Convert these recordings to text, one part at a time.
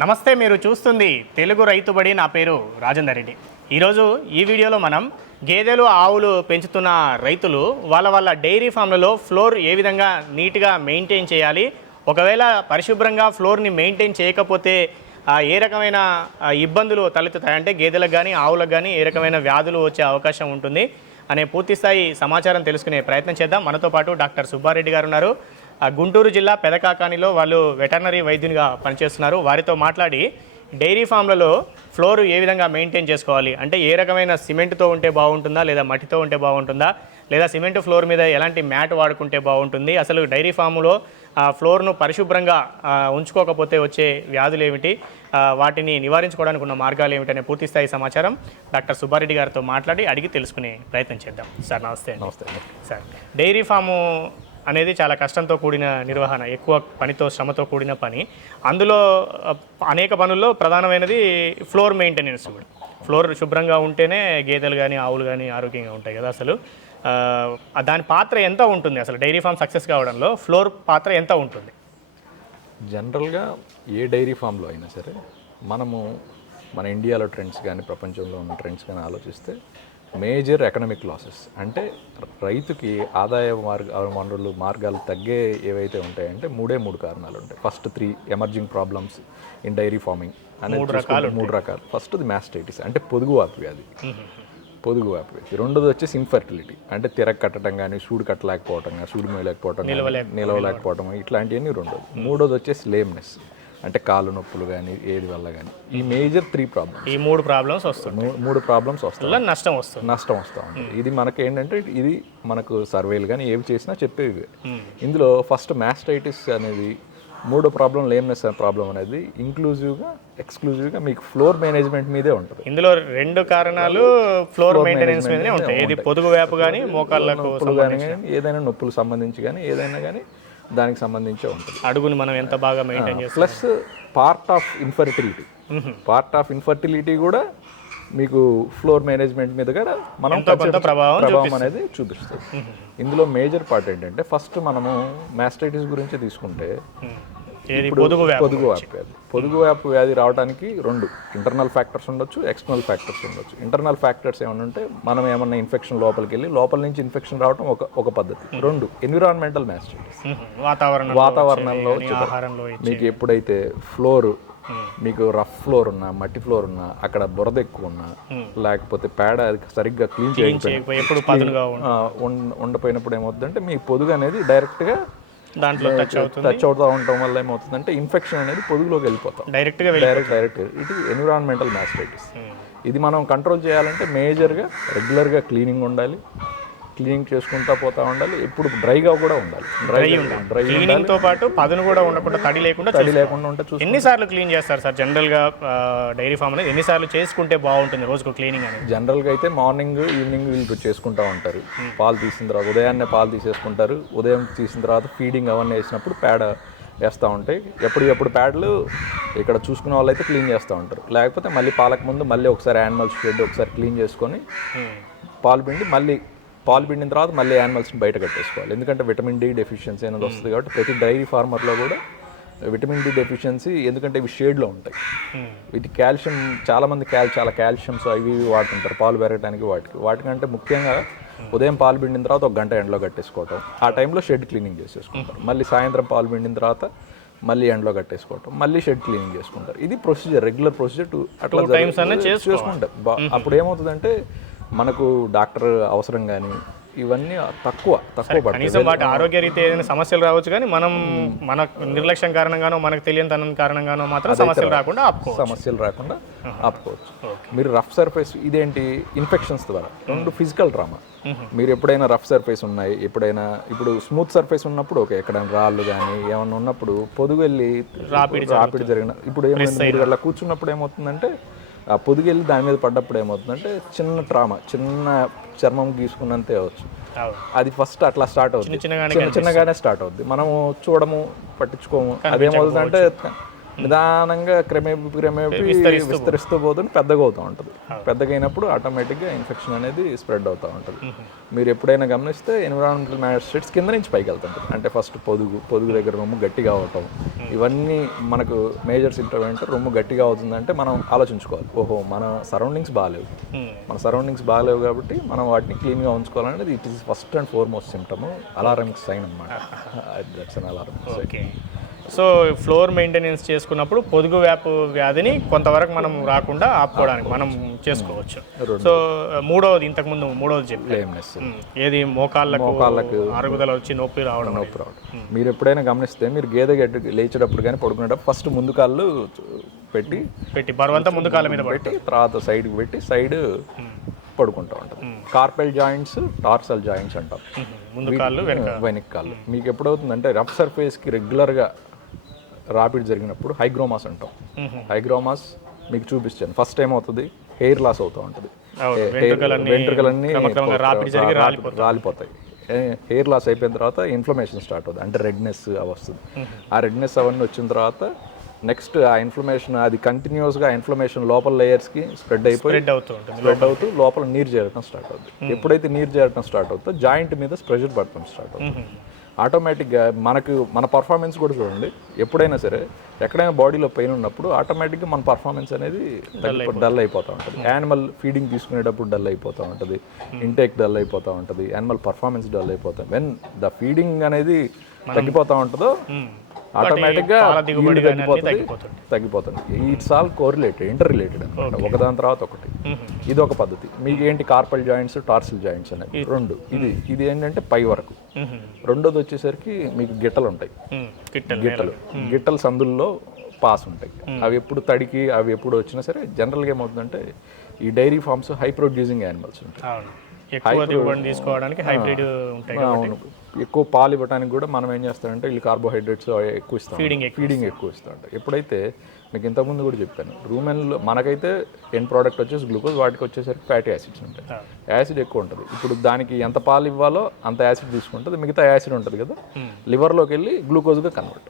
నమస్తే మీరు చూస్తుంది తెలుగు రైతుబడి నా పేరు రాజేందర్ రెడ్డి. ఈరోజు ఈ వీడియోలో మనం గేదెలు ఆవులు పెంచుతున్న రైతులు వాళ్ళ వాళ్ళ డైరీ ఫామ్లలో ఫ్లోర్ ఏ విధంగా నీట్గా మెయింటైన్ చేయాలి ఒకవేళ పరిశుభ్రంగా ఫ్లోర్ని మెయింటైన్ చేయకపోతే ఏ రకమైన ఇబ్బందులు తలెత్తుతాయంటే గేదెలకు కానీ ఆవులకు కానీ ఏ రకమైన వ్యాధులు వచ్చే అవకాశం ఉంటుంది అనే పూర్తి స్థాయి సమాచారం తెలుసుకునే ప్రయత్నం చేద్దాం. మనతో పాటు డాక్టర్ సుబ్బారెడ్డి గారు ఉన్నారు. గుంటూరు జిల్లా పెదకాకానిలో వాళ్ళు వెటర్నరీ వైద్యునిగా పనిచేస్తున్నారు. వారితో మాట్లాడి డైరీ ఫామ్లలో ఫ్లోర్ ఏ విధంగా మెయింటైన్ చేసుకోవాలి? అంటే ఏ రకమైన సిమెంట్తో ఉంటే బాగుంటుందా? లేదా మట్టితో ఉంటే బాగుంటుందా? లేదా సిమెంట్ ఫ్లోర్ మీద ఎలాంటి మ్యాట్ వాడుకుంటే బాగుంటుంది? అసలు డైరీ ఫామ్లో ఆ ఫ్లోర్ను పరిశుభ్రంగా ఉంచుకోకపోతే వచ్చే వ్యాధులు ఏమిటి? వాటిని నివారించుకోవడానికి ఉన్న మార్గాలు ఏమిటనే పూర్తి స్థాయి సమాచారం డాక్టర్ సుబ్బారెడ్డి గారితో మాట్లాడి అడిగి తెలుసుకునే ప్రయత్నం చేద్దాం. సార్ నమస్తే. నమస్తే. సార్ డైరీ ఫాము అనేది చాలా కష్టంతో కూడిన నిర్వహణ ఎక్కువ పనితో శ్రమతో కూడిన పని. అందులో అనేక పనుల్లో ప్రధానమైనది ఫ్లోర్ మెయింటెనెన్స్ కూడా. ఫ్లోర్ శుభ్రంగా ఉంటేనే గేదెలు కానీ ఆవులు కానీ ఆరోగ్యంగా ఉంటాయి కదా అసలు. దాని పాత్ర ఎంత ఉంటుంది అసలు? డైరీ ఫామ్ సక్సెస్ కావడంలో ఫ్లోర్ పాత్ర ఎంత ఉంటుంది? జనరల్గా ఏ డైరీ ఫామ్లో అయినా సరే మనము మన ఇండియాలో ట్రెండ్స్ కానీ ప్రపంచంలో ఉన్న ట్రెండ్స్ కానీ ఆలోచిస్తే మేజర్ ఎకనామిక్ లాసెస్. అంటే రైతుకి ఆదాయ మార్గ వనరులు మార్గాలు తగ్గే ఏవైతే ఉంటాయంటే మూడే మూడు కారణాలు ఉంటాయి first three emerging problems in dairy farming అనేది మూడు రకాలు. ఫస్ట్ది మ్యాస్టైటిస్ అంటే పొదుగు వాపు వ్యాధి పొదుగు వాపు వ్యాధి రెండోది వచ్చేసి ఇన్ఫర్టిలిటీ అంటే తిరగ కట్టడం కానీ సూడు కట్టలేకపోవటం కానీ సూడు మోయలేకపోవటం కానీ, నిలవలేకపోవడం ఇట్లాంటివన్నీ రెండోది. మూడోది వచ్చేసి లేమ్నెస్. అంటే కాళ్ళు నొప్పులు కానీ ఏది వల్ల కానీ ఈ మేజర్ త్రీ ప్రాబ్లమ్స్. ఈ మూడు ప్రాబ్లమ్స్ వస్తుంది మూడు ప్రాబ్లమ్స్ వస్తాయి. నష్టం వస్తుంది. నష్టం వస్తూ ఇది మనకి ఏంటంటే ఇది మనకు సర్వేలు కానీ ఏవి చేసినా చెప్పేవి ఇందులో ఫస్ట్ మ్యాస్టైటిస్ అనేది మూడో ప్రాబ్లం లేమ్నెస్ ప్రాబ్లం అనేది ఇంక్లూజివ్గా ఎక్స్క్లూజివ్గా మీకు ఫ్లోర్ మేనేజ్మెంట్ మీదే ఉంటుంది. ఇందులో రెండు కారణాలు ఫ్లోర్ మెయింటెనెన్స్ మీదనే ఉంటాయి. ఏది పొదుగు వ్యాపు కానీ మోకాళ్ళకు ఏదైనా నొప్పులు సంబంధించి కానీ ఏదైనా కానీ దానికి సంబంధించే ఉంటుంది. అడుగుని మనం ఎంత బాగా మెయింటైన్ చేస్తాం plus part of infertility part of infertility కూడా మీకు ఫ్లోర్ మేనేజ్మెంట్ మీద కూడా మనం ప్రభావం ప్రభావం అనేది చూపిస్తుంది. ఇందులో మేజర్ పార్ట్ ఏంటంటే ఫస్ట్ మనము మాస్టైటిస్ గురించి తీసుకుంటే పొదుగు వ్యాపు వ్యాధి పొదుగు వ్యాపు వ్యాధి రావడానికి రెండు. ఇంటర్నల్ ఫ్యాక్టర్స్ ఉండొచ్చు ఎక్స్టర్నల్ ఫ్యాక్టర్స్ ఉండొచ్చు. ఇంటర్నల్ ఫ్యాక్టర్స్ ఏమైనా ఉంటే మనం ఏమన్నా ఇన్ఫెక్షన్ లోపలికి వెళ్ళి లోపల నుంచి ఇన్ఫెక్షన్ రావడం ఒక ఒక పద్ధతి. రెండు ఎన్విరాన్మెంటల్ మాస్టైటిస్ మ్మ్. వాతావరణం వాతావరణంలో మీకు ఎప్పుడైతే ఫ్లోర్ మీకు రఫ్ ఫ్లోర్ ఉన్నా మట్టి ఫ్లోర్ ఉన్నా అక్కడ బురద ఎక్కువ ఉన్నా లేకపోతే పేడ సరిగ్గా క్లీన్ చేయకపోయినా చేయకపోయి ఎప్పుడు పదునుగా ఉంటుంది ఆ, ఉండ- ఉండపోయినప్పుడు ఏమవుతుందంటే మీ పొదుగు అనేది డైరెక్ట్గా దాంట్లో టచ్ అవుతుంది. టచ్ అవుతూ ఉండటం వల్ల ఏమవుతుందంటే ఇన్ఫెక్షన్ అనేది పొదుగులోకి వెళ్ళిపోతాం. డైరెక్ట్గా వెళ్ళి డైరెక్ట్ డైరెక్ట్ ఇది ఎన్విరాన్మెంటల్ మాస్టైటిస్ ఇది మనం కంట్రోల్ చేయాలంటే మేజర్గా రెగ్యులర్గా క్లీనింగ్ ఉండాలి. క్లీనింగ్ చేసుకుంటా పోతా ఉండాలి. ఎప్పుడు డ్రైగా కూడా ఉండాలి. డ్రై డ్రై క్లీనింగ్తో పాటు పదును కూడా ఉండకుండా తడి లేకుండా తడి లేకుండా ఉంటే చూసి ఎన్నిసార్లు క్లీన్ చేస్తారు సార్? జనరల్గా డైరీ ఫామ్ అనేది ఎన్నిసార్లు చేసుకుంటే బాగుంటుంది రోజుకు క్లీనింగ్ అనేది? జనరల్గా అయితే మార్నింగ్ ఈవినింగ్ వీళ్ళు చేసుకుంటూ ఉంటారు. పాలు తీసిన తర్వాత ఉదయాన్నే పాలు తీసేసుకుంటారు. ఉదయం తీసిన తర్వాత ఫీడింగ్ అవన్నీ వేసినప్పుడు పేడ వేస్తూ ఉంటాయి. ఎప్పటికప్పుడు ప్యాడ్లు ఇక్కడ చూసుకునే వాళ్ళు అయితే క్లీన్ చేస్తూ ఉంటారు. లేకపోతే మళ్ళీ పాలకు ముందు మళ్ళీ ఒకసారి యానిమల్స్ షెడ్ ఒకసారి క్లీన్ చేసుకొని పాలు పిండి మళ్ళీ పాలు పిండిన తర్వాత మళ్ళీ యానిమల్స్ని బయట కట్టేసుకోవాలి. ఎందుకంటే విటమిన్ డి డెఫిషియన్సీ అనేది వస్తుంది కాబట్టి ప్రతి డైరీ ఫార్మర్లో కూడా విటమిన్ డి డెఫిషియన్సీ ఎందుకంటే ఇవి షేడ్లో ఉంటాయి. వీటి కాల్షియం చాలామంది క్యాల్ చాలా కాల్షియమ్స్ అవి ఇవి వాడుతుంటారు. పాలు పెరగడానికి వాటికి. వాటికంటే ముఖ్యంగా ఉదయం పాలు పిండిన తర్వాత ఒక గంట ఎండలో కట్టేసుకోవటం. ఆ టైంలో షెడ్ క్లీనింగ్ చేసేసుకుంటారు. మళ్ళీ సాయంత్రం పాలు పిండిన తర్వాత మళ్ళీ ఎండలో కట్టేసుకోవటం. మళ్ళీ షెడ్ క్లీనింగ్ చేసుకుంటారు. ఇది ప్రొసీజర్ రెగ్యులర్ ప్రొసీజర్ టు అట్లా చేసుకుంటారు. అప్పుడు ఏమవుతుందంటే మనకు డాక్టర్ అవసరం కానీ ఇవన్నీ తక్కువ తక్కువ కనీసం వాటి ఆరోగ్య రీతి ఏదైనా సమస్యలు రావచ్చు కానీ మనం మన నిర్లక్ష్యం కారణంగానో మనకు తెలియని కారణంగానో మాత్రం సమస్యలు రాకుండా ఆపుకో సమస్యలు రాకుండా ఆపుకోవచ్చు. మీరు రఫ్ సర్ఫేస్ ఇదేంటి? ఇన్ఫెక్షన్స్ ద్వారా. రెండు ఫిజికల్ డ్రామా. మీరు ఎప్పుడైనా రఫ్ సర్ఫేస్ ఉన్నాయి? ఎప్పుడైనా ఇప్పుడు స్మూత్ సర్ఫేస్ ఉన్నప్పుడు ఓకే ఎక్కడైనా రాళ్ళు కానీ ఏమన్నా ఉన్నప్పుడు పొదుగు వెళ్ళి రాపిడి జరిగిన ఇప్పుడు అలా కూర్చున్నప్పుడు ఏమవుతుందంటే ఆ పొదుగు వెళ్ళి దాని మీద పడ్డప్పుడు ఏమవుతుందంటే చిన్న ట్రామా చిన్న చర్మం గీసుకున్నంతే అవచ్చు. అది ఫస్ట్ అట్లా స్టార్ట్ అవుతుంది చిన్న చిన్నగానే స్టార్ట్ అవుద్ది. మనము చూడము పట్టించుకోము. అదేమవుతుందంటే నిదానంగా క్రమేపీ క్రమేపీ విస్తరిస్తూ పోతుంది. పెద్దగా అవుతూ ఉంటుంది. పెద్దగా అయినప్పుడు ఆటోమేటిక్గా ఇన్ఫెక్షన్ అనేది స్ప్రెడ్ అవుతూ ఉంటుంది. మీరు ఎప్పుడైనా గమనిస్తే ఎన్విరాన్మెంటల్ మ్యాజిస్ట్రేట్స్ కింద నుంచి పైకి వెళ్తుంటారు. అంటే ఫస్ట్ పొదుగు పొదుగు దగ్గర రొమ్ము గట్టిగా అవటం. ఇవన్నీ మనకు మేజర్ సిమ్టమ్ ఏంటంటే రొమ్ము గట్టిగా అవుతుందంటే మనం ఆలోచించుకోవాలి. ఓహో మన సరౌండింగ్స్ బాగాలేవు మన సరౌండింగ్స్ బాగాలేవు కాబట్టి మనం వాటిని క్లీన్గా ఉంచుకోవాలనేది it is first and foremost symptom alarming sign అనమాట that's an alarm okay so floor maintenance చేసుకున్నప్పుడు పొదుగు వ్యాపు వ్యాధిని కొంతవరకు మనం రాకుండా ఆపుకోవడానికి మనం చేసుకోవచ్చు. సో మూడవది ఇంతకుముందు మూడవది చెప్పి ఏది? మోకాళ్ళకు అరుగుదల వచ్చి నొప్పి రావడం అనేది. మీరు ఎప్పుడైనా గమనిస్తే మీరు గేదె గడ్డి లేచేటప్పుడు కానీ పడుకునేటప్పుడు ఫస్ట్ ముందు కాళ్ళు పెట్టి పెట్టి బరువంతా ముందు కాళ్ళ మీద పెట్టి తర్వాత సైడ్కి పెట్టి సైడ్ పడుకుంటూ ఉంటుంది. కార్పెల్ జాయింట్స్ టార్సల్ జాయింట్స్ అంటాం ముందు కాళ్ళు వెనక. వెనక్ కాళ్ళు మీకు ఎప్పుడవుతుందంటే రఫ్ సర్ఫేస్కి రెగ్యులర్గా రాపిడ్ జరిగినప్పుడు హైగ్రోమాస్ అంటాం. హైగ్రోమాస్ మీకు చూపిస్తాను. ఫస్ట్ టైం అవుతుంది హెయిర్ లాస్ అవుతూ ఉంటుంది. వెంట్రుకలన్నీ రాలిపోతాయి. హెయిర్ లాస్ అయిపోయిన తర్వాత ఇన్ఫ్లమేషన్ స్టార్ట్ అవుతుంది. అంటే రెడ్నెస్ అవి వస్తుంది. ఆ రెడ్నెస్ అవన్నీ వచ్చిన తర్వాత నెక్స్ట్ ఆ ఇన్ఫ్లమేషన్ అది కంటిన్యూస్గా ఇన్ఫ్లమేషన్ లోపల లేయర్స్కి స్ప్రెడ్ అయిపోయి స్ప్రెడ్ అవుతూ ఉంటుంది. స్ప్రెడ్ అవుతూ లోపల నీరు చేరటం స్టార్ట్ అవుతుంది ఎప్పుడైతే నీరు చేరటం స్టార్ట్ అవుతుందో జాయింట్ మీద ప్రెషర్ పడటం స్టార్ట్ అవుతుంది. ఆటోమేటిక్గా మనకు మన పర్ఫార్మెన్స్ కూడా చూడండి. ఎప్పుడైనా సరే ఎక్కడైనా బాడీలో పెయిన్ ఉన్నప్పుడు ఆటోమేటిక్గా మన పర్ఫార్మెన్స్ అనేది డల్ అయిపోతూ ఉంటుంది. యానిమల్ ఫీడింగ్ తీసుకునేటప్పుడు డల్ అయిపోతూ ఉంటుంది. ఇంటేక్ డల్ అయిపోతూ ఉంటుంది. యానిమల్ పర్ఫార్మెన్స్ డల్ అయిపోతుంది వెన్ ద ఫీడింగ్ అనేది తగ్గిపోతూ ఉంటుందో ఆటోమేటిక్గా తగ్గిపోతుంది తగ్గిపోతుంది. It's all correlated inter related అనమాట ఒకదాని తర్వాత ఒకటి. ఇది ఒక పద్ధతి. మీకు ఏంటి కార్పల్ జాయింట్స్ టార్సిల్ జాయింట్స్ అనేవి రెండు. ఇది ఇది ఏంటంటే పై వరకు. రెండోది వచ్చేసరికి మీకు గిట్టలు ఉంటాయి. కిట్టలు గిట్టలు గిట్టల. సందుల్లో పాస్ ఉంటాయి. అవి ఎప్పుడు తడికి అవి ఎప్పుడు వచ్చినా సరే జనరల్గా ఏమవుతుందంటే ఈ dairy farms high producing animals ఉంటాయి. తీసుకోవడానికి హైబ్రిడ్ ఉంటాయి అవును. ఎక్కువ పాలు ఇవ్వడానికి కూడా మనం ఏం చేస్తామంటే వీళ్ళు కార్బోహైడ్రేట్స్ ఎక్కువ ఇస్తాం ఎక్కువ ఫీడింగ్ ఎక్కువ ఇస్తూ ఎప్పుడైతే మీకు ఇంతకుముందు కూడా చెప్పాను. రూమెన్లో మనకైతే ఎండ్ ప్రోడక్ట్ వచ్చేసి గ్లూకోజ్ వాటికి వచ్చేసరికి ఫ్యాటీ యాసిడ్స్ ఉంటాయి. యాసిడ్ ఎక్కువ ఉంటుంది. ఇప్పుడు దానికి ఎంత పాలు ఇవ్వాలో అంత యాసిడ్ తీసుకుంటుంది. మిగతా యాసిడ్ ఉంటుంది కదా. లివర్లోకి వెళ్ళి గ్లూకోజ్గా కన్వర్ట్.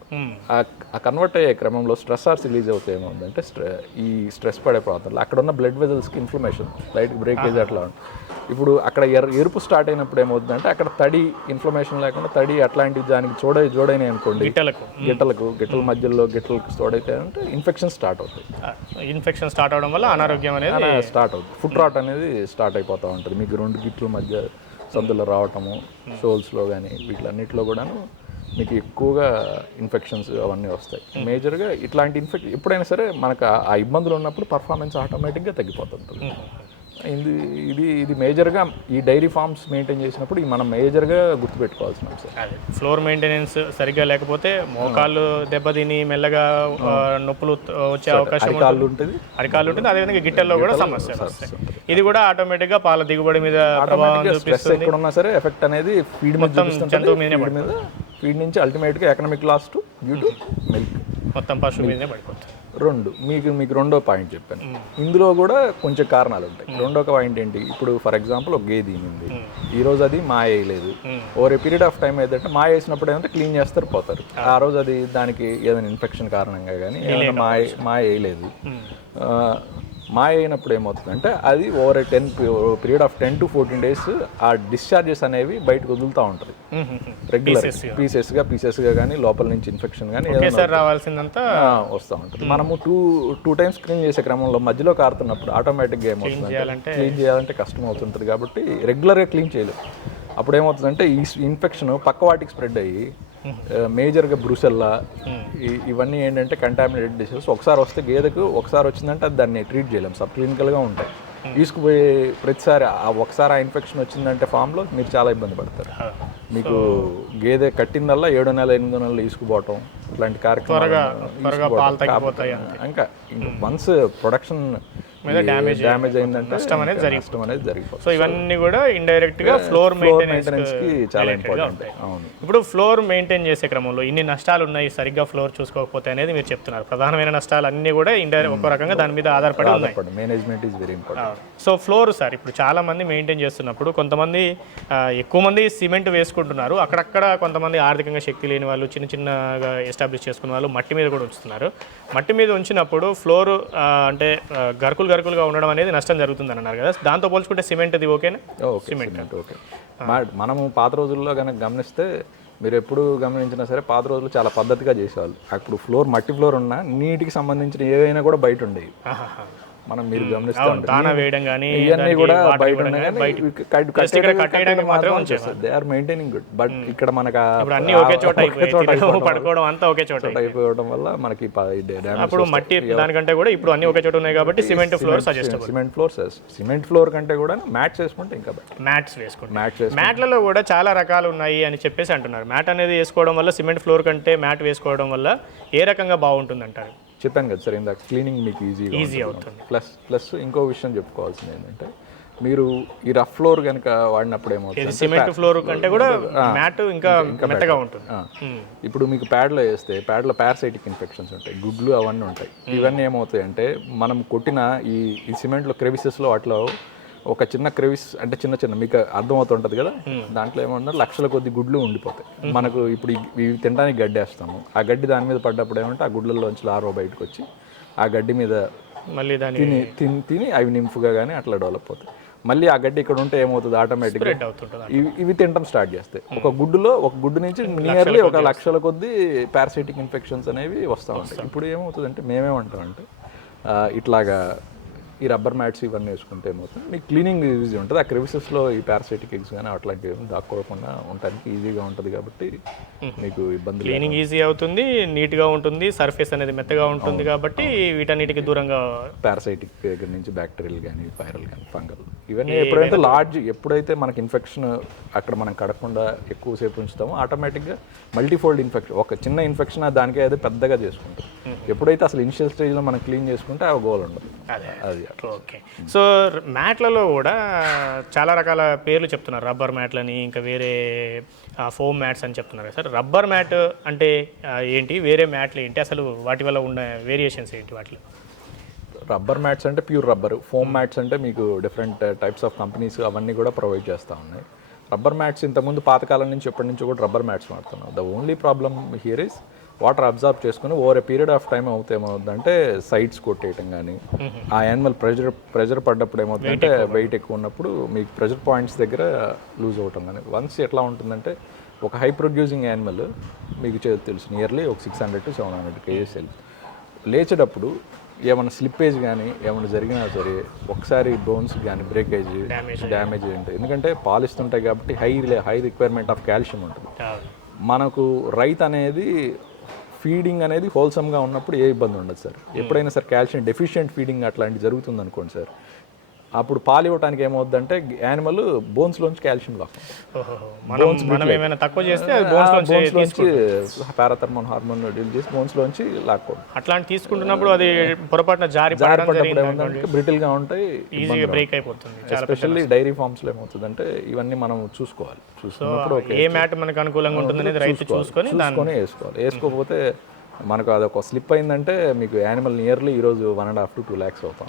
ఆ కన్వర్ట్ అయ్యే క్రమంలో స్ట్రెస్సార్స్ రిలీజ్ అవుతే ఏమవుతుందంటే స్ట్రె ఈ స్ట్రెస్ పడే ప్రాంతంలో. అక్కడ ఉన్న బ్లడ్ వెజల్స్కి ఇన్ఫ్లమేషన్ లైట్ బ్రేకేజ్ అట్లా ఉంటుంది. ఇప్పుడు అక్కడ ఎర్ ఎరుపు స్టార్ట్ అయినప్పుడు ఏమవుతుందంటే అక్కడ తడి ఇన్ఫ్లమేషన్ లేకుండా తడి అట్లాంటి దానికి చూడ జోడైనాయి అనుకోండి. గిట్టలకు. గిట్టలకు గిట్టల మధ్యలో గిట్టలకు తోడైతే అంటే ఇన్ఫెక్షన్ స్టార్ట్ అవుతాయి. ఇన్ఫెక్షన్ స్టార్ట్ అవడం వల్ల అనారోగ్యం అనేది స్టార్ట్ అవుతుంది. ఫుట్ రాట్ అనేది స్టార్ట్ అయిపోతూ ఉంటుంది. మీకు రెండు గిట్ల మధ్య సందులో రావటము షోల్స్లో కానీ వీటిలన్నిటిలో కూడాను మీకు ఎక్కువగా ఇన్ఫెక్షన్స్ అవన్నీ వస్తాయి. మేజర్గా ఇట్లాంటి ఇన్ఫెక్ ఎప్పుడైనా సరే మనకు ఆ- ఆ ఇబ్బందులు ఉన్నప్పుడు పర్ఫార్మెన్స్ ఆటోమేటిక్గా తగ్గిపోతుంటుంది. ఇది ఇది ఇది మేజర్గా ఈ డైరీ ఫార్మ్స్ మెయింటైన్ చేసినప్పుడు ఇది మనం మేజర్గా గుర్తుపెట్టుకోవాల్సిన అంశం. ఫ్లోర్ మెయింటెనెన్స్ సరిగ్గా లేకపోతే మోకాళ్ళు దెబ్బతిని మెల్లగా నొప్పులు వచ్చే అవకాశం ఉంటుంది. కాళ్ళు ఉంటుంది. అరికాళ్ళు ఉంటుంది. అదేవిధంగా గిట్టల్లో కూడా వస్తాయి. ఇది కూడా ఆటోమేటిక్గా పాల దిగుబడి మీద ప్రభావం చూపిస్తుంది. ఎక్కడ ఉన్నా సరే ఎఫెక్ట్ అనేది ఫీడ్ మీద చూపిస్తుంటుంది. జంతువు మీద. ఫీడ్ నుంచి అల్టిమేట్గా economic loss to due to milk మొత్తం పశువు మీదనే పడిపోతుంది. రెండు. మీకు మీకు రెండో పాయింట్ చెప్పాను. ఇందులో కూడా కొంచెం కారణాలు ఉంటాయి రెండో పాయింట్ ఏంటి? ఇప్పుడు ఫర్ ఎగ్జాంపుల్ ఒక గేదె ఉంది ఈ రోజు అది మాయ వేయలేదు over a period of time ఏంటంటే మాయ వేసినప్పుడు ఏంటంటే క్లీన్ చేస్తారు పోతారు. ఆ. రోజు అది దానికి ఏదైనా ఇన్ఫెక్షన్ కారణంగా కానీ ఏదైనా మాయ మాయ వేయలేదు మాయ అయినప్పుడు ఏమవుతుందంటే అది over a ten period of ten to fourteen days ఆ డిశ్చార్జెస్ అనేవి బయటకు వదులుతూ ఉంటుంది. రెగ్యులర్ పీసెస్గా పీసెస్గా కానీ లోపల నుంచి ఇన్ఫెక్షన్ కానీ రావాల్సిందంతా వస్తూ ఉంటుంది. మనము టూ టూ టైమ్స్ క్లీన్ చేసే క్రమంలో మధ్యలో కారుతున్నప్పుడు ఆటోమేటిక్గా ఏమవుతుందంటే చేయాలంటే క్లీన్ చేయాలంటే కష్టం అవుతుంటుంది కాబట్టి రెగ్యులర్గా క్లీన్ చేయలేము అప్పుడు ఏమవుతుందంటే ఈ ఇన్ఫెక్షన్ పక్క వాటికి స్ప్రెడ్ అయ్యి మేజర్గా బ్రూసెల్లా ఇవన్నీ ఏంటంటే కంటామినేటెడ్ డిసీజెస్ ఒకసారి వస్తే గేదెకు ఒకసారి వచ్చిందంటే అది దాన్ని ట్రీట్ చేయలేము సబ్ క్లినికల్గా ఉంటాయి. తీసుకుపోయే ప్రతిసారి ఆ ఒకసారి ఆ ఇన్ఫెక్షన్ వచ్చిందంటే ఫామ్లో మీరు చాలా ఇబ్బంది పడతారు. మీకు గేదె కట్టిందల్లా ఏడో నెల ఎనిమిదో నెలలు తీసుకుపోవటం ఇలాంటి కార్యక్రమాలు ఇంకా వన్స్ ప్రొడక్షన్ మీద డ్యామేజ్ డ్యామేజ్ అయిందంటే నష్టం అనేది నష్టం అనేది జరిగిపోతుంది. సో ఇవన్నీ కూడా ఇండైరెక్ట్గా ఫ్లోర్ మెయింటెనెన్స్కి చాలా ఇంపార్టెంట్ అవును. ఇప్పుడు ఫ్లోర్ మెయింటైన్ చేసే క్రమంలో ఇన్ని నష్టాలు ఉన్నాయి సరిగ్గా ఫ్లోర్ చూసుకోకపోతే అనేది మీరు చెప్తున్నారు. ప్రధానమైన నష్టాలు అన్ని కూడా ఇండైరెక్ట్ ఒక్కో రకంగా దాని మీద ఆధారపడి ఉన్నాయి. Management is very important so floor sir ఇప్పుడు చాలా మంది మెయింటైన్ చేస్తున్నప్పుడు కొంతమంది ఎక్కువ మంది సిమెంట్ వేసుకుంటున్నారు. అక్కడక్కడ కొంతమంది ఆర్థికంగా శక్తి లేని వాళ్ళు చిన్న చిన్నగా ఎస్టాబ్లిష్ చేసుకున్న వాళ్ళు మట్టి మీద కూడా ఉంచుతున్నారు. మట్టి మీద ఉంచినప్పుడు ఫ్లోర్ అంటే గరుకులు గరుకులుగా ఉండడం అనేది నష్టం జరుగుతుంది అన్నారు కదా. దాంతో పోల్చుకుంటే సిమెంట్ అది ఓకేనా? Okay cement. ఓకే. మనము పాత రోజుల్లో కనుక గమనిస్తే మీరు ఎప్పుడు గమనించినా సరే పాత రోజుల్లో చాలా పద్ధతిగా చేసేవాళ్ళు. అప్పుడు ఫ్లోర్ మట్టి ఫ్లోర్ ఉన్నా నీటికి సంబంధించిన ఏవైనా కూడా బయట ఉండేవి. మనం మీరు గమనిస్తే దానా వేయడం కానీ ఇవన్నీ కూడా బయట ఉన్నాయి ఇక్కడ కట్టేయడానికి మాత్రం they are maintaining good but ఇక్కడ మనకు అన్ని ఒకే చోట పడుకోవడం అంతా ఒకే చోట. అయిపోవడం వల్ల మనకి అప్పుడు మట్టి దానికంటే కూడా ఇప్పుడు అన్ని ఒకే చోట ఉన్నాయి కాబట్టి cement floor suggest cement floor cement floor కంటే కూడా మ్యాచ్ చేసుకుంటే ఇంకా మ్యాట్స్ వేసుకుంటాం. వేసుకుంటే మ్యాట్లలో కూడా చాలా రకాలు ఉన్నాయి అని చెప్పేసి అంటున్నారు. మ్యాట్ అనేది వేసుకోవడం వల్ల సిమెంట్ ఫ్లోర్ కంటే మ్యాట్ వేసుకోవడం వల్ల ఏ రకంగా బాగుంటుంది అంటారు చెప్పాను కదా సార్ ఇందాక క్లీనింగ్ మీకు ఈజీగా ఈజీ అవుతుంది. ప్లస్ ప్లస్ ఇంకో విషయం చెప్పుకోవాల్సింది ఏంటంటే మీరు ఈ రఫ్ ఫ్లోర్ కనుక వాడినప్పుడు ఏమవుతుంది సిమెంట్ ఫ్లోర్ కంటే కూడా మ్యాట్ ఇంకా మెత్తగా ఉంటుంది. ఆ, ఇప్పుడు మీకు ప్యాడ్లో వేస్తే ప్యాడ్లో పారాసైటిక్ ఇన్ఫెక్షన్స్ ఉంటాయి గుడ్లు అవన్నీ ఉంటాయి. ఇవన్నీ ఏమవుతాయి అంటే మనం కొట్టిన ఈ ఈ సిమెంట్లో క్రెవిసెస్లో వాటిలో ఒక చిన్న క్రెవిస్ అంటే చిన్న చిన్న మీకు అర్థమవుతుంటది కదా? దాంట్లో ఏమన్నా లక్షల కొద్ది గుడ్లు ఉండిపోతాయి. మనకు ఇప్పుడు ఇవి- తినడానికి గడ్డి వేస్తాము. ఆ గడ్డి దాని మీద పడ్డప్పుడు ఏమంటే ఆ గుడ్లలోంచి లారో బయటకు వచ్చి ఆ గడ్డి మీద మళ్ళీ తిని తిని తిని అవి నింపుగా కానీ అట్లా డెవలప్ అవుతాయి. మళ్ళీ ఆ గడ్డి ఇక్కడ ఉంటే ఏమవుతుంది? ఆటోమేటిక్గా ఇవి ఇవి తినడం స్టార్ట్ చేస్తాయి. ఒక గుడ్డులో ఒక గుడ్డు నుంచి నియర్లీ ఒక లక్షల కొద్ది పారాసైటిక్ ఇన్ఫెక్షన్స్ అనేవి వస్తూ ఉంటాయి. ఇప్పుడు ఏమవుతుందంటే మేమేమంటామంటే ఇట్లాగా ఈ రబ్బర్ మ్యాట్స్ ఇవన్నీ వేసుకుంటే ఏమవుతుంది? మీకు క్లీనింగ్ ఈజీ ఉంటుంది. ఆ క్రివిసెస్లో ఈ పారాసైటిక్ ఎగ్స్ కానీ అట్లాంటివి ఏమి దాక్కోకుండా ఉండడానికి ఈజీగా ఉంటుంది కాబట్టి మీకు ఇబ్బంది. క్లీనింగ్ ఈజీ అవుతుంది నీట్గా ఉంటుంది సర్ఫేస్ అనేది మెత్తగా ఉంటుంది కాబట్టి వీటన్నిటికి దూరంగా పారాసైటిక్ దగ్గర నుంచి బ్యాక్టీరియల్ కానీ వైరల్ కానీ ఫంగల్ ఇవన్నీ ఎప్పుడైతే లార్జ్ ఎప్పుడైతే మనకి ఇన్ఫెక్షన్ అక్కడ మనం కడకుండా ఎక్కువసేపు ఉంచుతామో ఆటోమేటిక్గా మల్టీఫోల్డ్ ఇన్ఫెక్షన్ ఒక చిన్న ఇన్ఫెక్షన్ దానికే అది పెద్దగా చేసుకుంటాం ఎప్పుడైతే అసలు ఇనిషియల్ స్టేజ్లో మనం క్లీన్ చేసుకుంటే ఆ గోల్ ఉండదు. అదే. అది. ఓకే. సో మ్యాట్లలో కూడా చాలా రకాల పేర్లు చెప్తున్నారు. రబ్బర్ మ్యాట్లని ఇంకా వేరే ఫోమ్ మ్యాట్స్ అని చెప్తున్నారు సార్. రబ్బర్ మ్యాట్ అంటే ఏంటి? వేరే మ్యాట్లు ఏంటి? అసలు వాటి వల్ల ఉన్న వేరియేషన్స్ ఏంటి వాటిలో? రబ్బర్ మ్యాట్స్ అంటే ప్యూర్ రబ్బర్. ఫోమ్ మ్యాట్స్ అంటే మీకు డిఫరెంట్ టైప్స్ ఆఫ్ కంపెనీస్ అవన్నీ కూడా ప్రొవైడ్ చేస్తూ ఉన్నాయి. రబ్బర్ మ్యాట్స్ ఇంతకుముందు పాతకాలం నుంచి ఎప్పటి నుంచో కూడా రబ్బర్ మ్యాట్స్ వాడుతున్నాం. The only problem here is water observe చేసుకుని over a period of time అవుతే ఏమవుతుందంటే సైడ్స్ కొట్టేయటం కానీ ఆ యానిమల్ ప్రెజర్ ప్రెజర్ పడ్డప్పుడు ఏమవుతుందంటే వెయిట్ ఎక్కువ ఉన్నప్పుడు. మీకు ప్రెజర్ పాయింట్స్ దగ్గర లూజ్ అవటం కానీ వన్స్ ఎట్లా ఉంటుందంటే ఒక హై ప్రొడ్యూసింగ్ యానిమల్ మీకు తెలుసు నియర్లీ ఒక six hundred to seven hundred kgs లేచేటప్పుడు ఏమైనా స్లిప్పేజ్ కానీ ఏమైనా జరిగినా సరే ఒకసారి బోన్స్ కానీ బ్రేకేజ్ డ్యామేజ్ ఏంటి ఎందుకంటే పాలిస్తుంటాయి కాబట్టి high high requirement of calcium ఉంటుంది. మనకు రైతు అనేది ఫీడింగ్ అనేది హోల్సమ్గా ఉన్నప్పుడు ఏ ఇబ్బంది ఉండదు సార్ ఎప్పుడైనా సార్ కాల్షియం డెఫిషియెంట్ ఫీడింగ్ అట్లాంటి జరుగుతుంది అనుకోండి సార్ అప్పుడు పాలు ఇవ్వడానికి ఏమవుద్దంటే యానిమల్ బోన్స్లోంచి కాల్షియం లాక్కుంటుంది ఓహో మనం మనం ఏమైనా తక్కువ చేస్తే అది బోన్స్ బోన్స్ లోంచి పారాథర్మోన్ హార్మోన్ డీల్ చేసి బోన్స్ లోంచి లాక్కోవడం అట్లాంటి తీసుకుంటున్నప్పుడు అది పొరపాటున జారి బ్రిటిల్గా ఉంటాయి ఈజీగా బ్రేక్ అయిపోతుంది ఎస్పెషల్లీ డైరీ ఫార్మ్స్లో ఏమవుతుందంటే ఇవన్నీ మనం చూసుకోవాలి. చూసుకున్నప్పుడు ఏ మ్యాట్ మనకు అనుకూలంగా ఉంటుంది రైతు చూసుకొని చూసుకొని వేసుకోవాలి. వేసుకోకపోతే మనకు అది ఒక స్లిప్ అయిందంటే మీకు యానిమల్ నియర్లీ ఈరోజు one and half to two lakhs అవుతాం.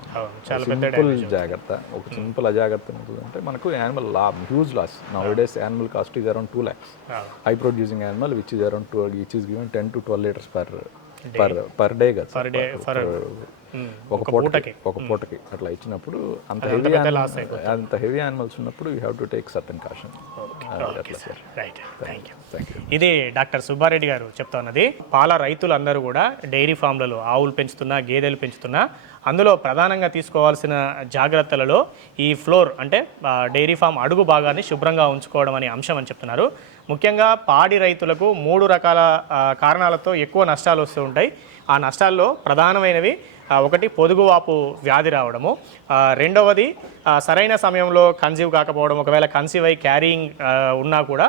సింపుల్ జాగ్రత్త ఒక సింపుల్ అజాగ్రత్త ఏంటంటే మనకు animal law huge loss now days animal cost is around two lakhs. High producing animal which is around two which is given ten to twelve litres per per per day కదా ఒక పూటకి. ఒక పూటకి అట్లా ఇచ్చినప్పుడు అంత హెవీ అంత heavy animals ఉన్నప్పుడు you have to take certain caution ఇది డాక్టర్ సుబ్బారెడ్డి గారు చెప్తా ఉన్నది. పాల రైతులందరూ కూడా డైరీ ఫామ్లలో ఆవులు పెంచుతున్నా గేదెలు పెంచుతున్నా అందులో ప్రధానంగా తీసుకోవాల్సిన జాగ్రత్తలలో ఈ ఫ్లోర్ అంటే డైరీ ఫామ్ అడుగు భాగాన్ని శుభ్రంగా ఉంచుకోవడం అనే అంశం అని చెప్తున్నారు. ముఖ్యంగా పాడి రైతులకు మూడు రకాల కారణాలతో ఎక్కువ నష్టాలు వస్తూ ఉంటాయి. ఆ నష్టాల్లో ప్రధానమైనవి ఒకటి పొదుగువాపు వ్యాధి రావడము. రెండవది సరైన సమయంలో కన్సీవ్ కాకపోవడం ఒకవేళ కన్సీవ్ అయి క్యారింగ్ ఉన్నా కూడా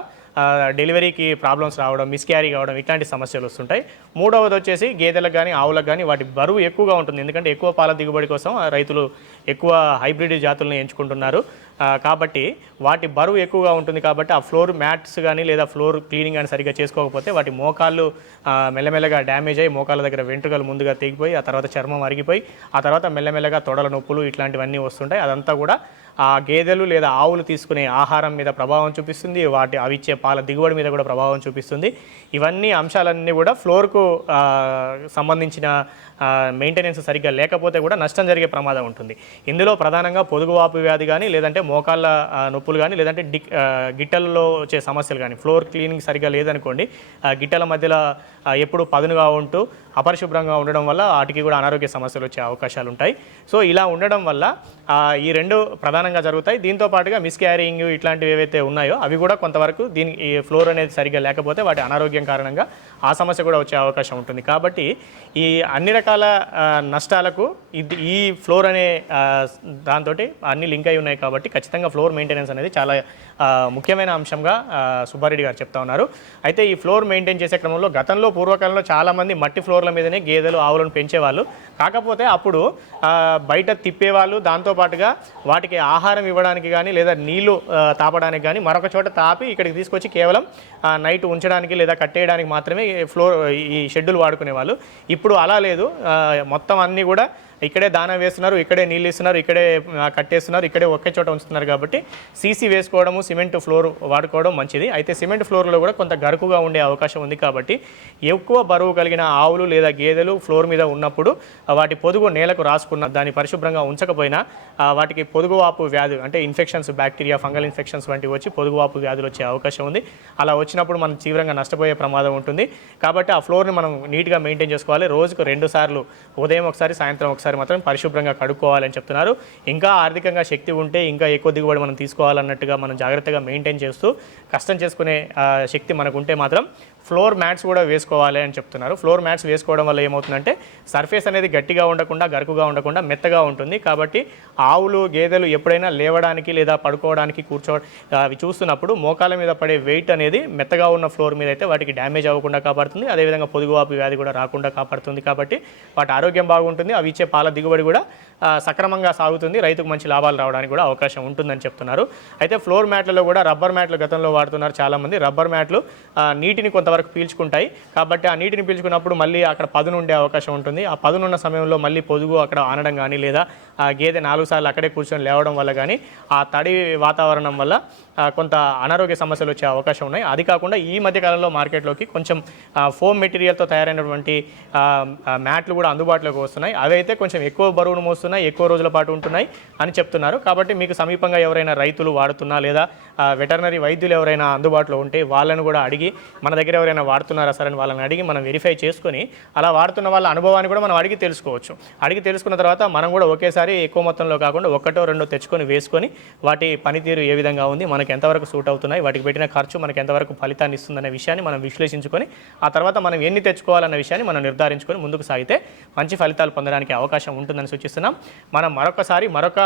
డెలివరీకి ప్రాబ్లమ్స్ రావడం మిస్క్యారీ కావడం ఇట్లాంటి సమస్యలు వస్తుంటాయి. మూడవది వచ్చేసి గేదెలకు కానీ ఆవులకు కానీ వాటి బరువు ఎక్కువగా ఉంటుంది. ఎందుకంటే ఎక్కువ పాల దిగుబడి కోసం రైతులు ఎక్కువ హైబ్రిడ్ జాతులను ఎంచుకుంటున్నారు. కాబట్టి వాటి బరువు ఎక్కువగా ఉంటుంది కాబట్టి ఆ ఫ్లోర్ మ్యాట్స్ కానీ లేదా ఫ్లోర్ క్లీనింగ్ కానీ సరిగ్గా చేసుకోకపోతే వాటి మోకాళ్ళు మెల్లమెల్లగా డ్యామేజ్ అయ్యి మోకాళ్ళ దగ్గర వెంట్రుకలు ముందుగా తెగిపోయి ఆ తర్వాత చర్మం అరిగిపోయి ఆ తర్వాత మెల్లమెల్లగా తొడల నొప్పులు ఇట్లాంటివన్నీ వస్తుంటాయి. అదంతా కూడా ఆ గేదెలు లేదా ఆవులు తీసుకునే ఆహారం మీద ప్రభావం చూపిస్తుంది. వాటి అవి ఇచ్చే పాల దిగుబడి మీద కూడా ప్రభావం చూపిస్తుంది. ఇవన్నీ అంశాలన్నీ కూడా ఫ్లోర్కు సంబంధించిన మెయింటెనెన్స్ సరిగ్గా లేకపోతే కూడా నష్టం జరిగే ప్రమాదం ఉంటుంది. ఇందులో ప్రధానంగా పొదుగువాపు వ్యాధి కానీ లేదంటే మోకాళ్ళ నొప్పులు కానీ లేదంటే డి ఆ, గిట్టలలో వచ్చే సమస్యలు కానీ ఫ్లోర్ క్లీనింగ్ సరిగ్గా లేదనుకోండి ఆ, గిట్టల మధ్యలో ఎప్పుడు పదునుగా ఉంటూ అపరిశుభ్రంగా ఉండడం వల్ల వాటికి కూడా అనారోగ్య సమస్యలు వచ్చే అవకాశాలు ఉంటాయి. సో ఇలా ఉండడం వల్ల ఈ రెండు ప్రధానంగా జరుగుతాయి. దీంతో పాటుగా మిస్క్యారింగ్ ఇట్లాంటివి ఏవైతే ఉన్నాయో అవి కూడా కొంతవరకు దీని ఈ ఫ్లోర్ అనేది సరిగ్గా లేకపోతే వాటి అనారోగ్యం కారణంగా ఆ సమస్య కూడా వచ్చే అవకాశం ఉంటుంది. కాబట్టి ఈ అన్ని రకాల నష్టాలకు ఇది ఈ ఫ్లోర్ అనే దాంతో అన్ని లింక్ అయి ఉన్నాయి కాబట్టి ఖచ్చితంగా ఫ్లోర్ మెయింటెనెన్స్ అనేది చాలా ముఖ్యమైన అంశంగా సుబ్బారెడ్డి గారు చెప్తా ఉన్నారు. అయితే ఈ ఫ్లోర్ మెయింటైన్ చేసే క్రమంలో గతంలో పూర్వకాలంలో చాలామంది మట్టి ఫ్లోర్ ఫ్లోర్ల మీదనే గేదెలు ఆవులను పెంచేవాళ్ళు. కాకపోతే అప్పుడు బయట తిప్పేవాళ్ళు దాంతోపాటుగా వాటికి ఆహారం ఇవ్వడానికి కానీ లేదా నీళ్ళు తాపడానికి కానీ మరొక చోట తాపి ఇక్కడికి తీసుకొచ్చి కేవలం నైట్ ఉంచడానికి లేదా కట్టేయడానికి మాత్రమే ఫ్లోర్ ఈ షెడ్యూల్ వాడుకునేవాళ్ళు. ఇప్పుడు అలా లేదు. మొత్తం అన్నీ కూడా ఇక్కడే దానా వేస్తున్నారు ఇక్కడే నీళ్ళు ఇస్తున్నారు ఇక్కడే కట్టేస్తున్నారు ఇక్కడే ఒకే చోట ఉంచుతున్నారు కాబట్టి సీసీ వేసుకోవడము సిమెంట్ ఫ్లోర్ వాడుకోవడం మంచిది. అయితే సిమెంట్ ఫ్లోర్లో కూడా కొంత గరుకుగా ఉండే అవకాశం ఉంది కాబట్టి ఎక్కువ బరువు కలిగిన ఆవులు లేదా గేదెలు ఫ్లోర్ మీద ఉన్నప్పుడు వాటి పొదుగు నేలకు రాసుకున్న దాన్ని పరిశుభ్రంగా ఉంచకపోయినా వాటికి పొదుగు వాపు అంటే ఇన్ఫెక్షన్స్ బ్యాక్టీరియా ఫంగల్ ఇన్ఫెక్షన్స్ వంటివి వచ్చి పొదుగు వాపు వ్యాధులు వచ్చే అవకాశం ఉంది. అలా వచ్చినప్పుడు మనం తీవ్రంగా నష్టపోయే ప్రమాదం ఉంటుంది. కాబట్టి ఆ ఫ్లోర్ని మనం నీట్గా మెయింటైన్ చేసుకోవాలి. రోజుకు రెండు సార్లు ఉదయం ఒకసారి సాయంత్రం ఒకసారి మాత్రం పరిశుభ్రంగా కడుక్కోవాలని చెప్తున్నారు. ఇంకా ఆర్థికంగా శక్తి ఉంటే ఇంకా ఎక్కువ దిగుబడి మనం తీసుకోవాలన్నట్టుగా మనం జాగ్రత్తగా మెయింటైన్ చేస్తూ కష్టం చేసుకునే శక్తి మనకు ఉంటే మాత్రం ఫ్లోర్ మ్యాట్స్ కూడా వేసుకోవాలి అని చెప్తున్నారు. ఫ్లోర్ మ్యాట్స్ వేసుకోవడం వల్ల ఏమవుతుందంటే సర్ఫేస్ అనేది గట్టిగా ఉండకుండా గరుకుగా ఉండకుండా మెత్తగా ఉంటుంది. కాబట్టి ఆవులు గేదెలు ఎప్పుడైనా లేవడానికి లేదా పడుకోవడానికి కూర్చో అవి చూస్తున్నప్పుడు మోకాల మీద పడే వెయిట్ అనేది మెత్తగా ఉన్న ఫ్లోర్ మీద అయితే వాటికి డ్యామేజ్ అవ్వకుండా కాపాడుతుంది. అదేవిధంగా పొదుగువాపు వ్యాధి కూడా రాకుండా కాపాడుతుంది. కాబట్టి వాటి ఆరోగ్యం బాగుంటుంది. అవి ఇచ్చే పాల దిగుబడి కూడా సక్రమంగా సాగుతుంది. రైతుకు మంచి లాభాలు రావడానికి కూడా అవకాశం ఉంటుందని చెప్తున్నారు. అయితే ఫ్లోర్ మ్యాట్లలో కూడా రబ్బర్ మ్యాట్లు గతంలో వాడుతున్నారు చాలామంది. రబ్బర్ మ్యాట్లు నీటిని కొంతవరకు పీల్చుకుంటాయి. కాబట్టి ఆ నీటిని పీల్చుకున్నప్పుడు మళ్ళీ అక్కడ పదును ఉండే అవకాశం ఉంటుంది. ఆ పదునున్న సమయంలో మళ్ళీ పొదుగు అక్కడ ఆనడం కానీ లేదా ఆ గేదె నాలుగు సార్లు అక్కడే కూర్చొని లేవడం వల్ల కానీ ఆ తడి వాతావరణం వల్ల కొంత అనారోగ్య సమస్యలు వచ్చే అవకాశం ఉన్నాయి. అది కాకుండా ఈ మధ్య కాలంలో మార్కెట్లోకి కొంచెం ఫోమ్ మెటీరియల్తో తయారైనటువంటి మ్యాట్లు కూడా అందుబాటులోకి వస్తున్నాయి. అవి అయితే కొంచెం ఎక్కువ బరువును మోస్తున్నాయి ఎక్కువ రోజుల పాటు ఉంటున్నాయి అని చెప్తున్నారు. కాబట్టి మీకు సమీపంగా ఎవరైనా రైతులు వాడుతున్నా లేదా వెటర్నరీ వైద్యులు ఎవరైనా అందుబాటులో ఉంటే వాళ్ళని కూడా అడిగి మన దగ్గర ఎవరైనా వాడుతున్నారా సరే అని వాళ్ళని అడిగి మనం వెరిఫై చేసుకొని అలా వాడుతున్న వాళ్ళ అనుభవాన్ని కూడా మనం అడిగి తెలుసుకోవచ్చు. అడిగి తెలుసుకున్న తర్వాత మనం కూడా ఒకేసారి ఎక్కువ మొత్తంలో కాకుండా ఒకటో రెండో తెచ్చుకొని వేసుకొని వాటి పనితీరు ఏ విధంగా ఉంది మనకి ఎంతవరకు సూట్ అవుతున్నాయి వాటికి పెట్టిన ఖర్చు మనకి ఎంతవరకు ఫలితాన్ని ఇస్తుందనే విషయాన్ని మనం విశ్లేషించుకొని ఆ తర్వాత మనం ఎన్ని తెచ్చుకోవాలన్న విషయాన్ని మనం నిర్ధారించుకొని ముందుకు సాగితే మంచి ఫలితాలు పొందడానికి అవకాశం ఉంటుందని సూచిస్తున్నాం. మనం మరొకసారి మరొక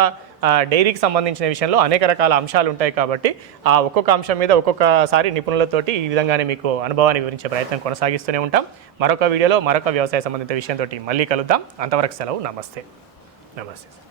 డైరీకి సంబంధించిన విషయంలో అనేక రకాల అంశాలు ఉంటాయి కాబట్టి ఆ ఒక్కొక్క అంశం మీద ఒక్కొక్కసారి నిపుణులతోటి ఈ విధంగానే మీకు అనుభవాన్ని వివరించే ప్రయత్నం కొనసాగిస్తూనే ఉంటాం. మరొక వీడియోలో మరొక వ్యవసాయ సంబంధిత విషయంతో మళ్ళీ కలుద్దాం. అంతవరకు సెలవు. నమస్తే. నమస్తే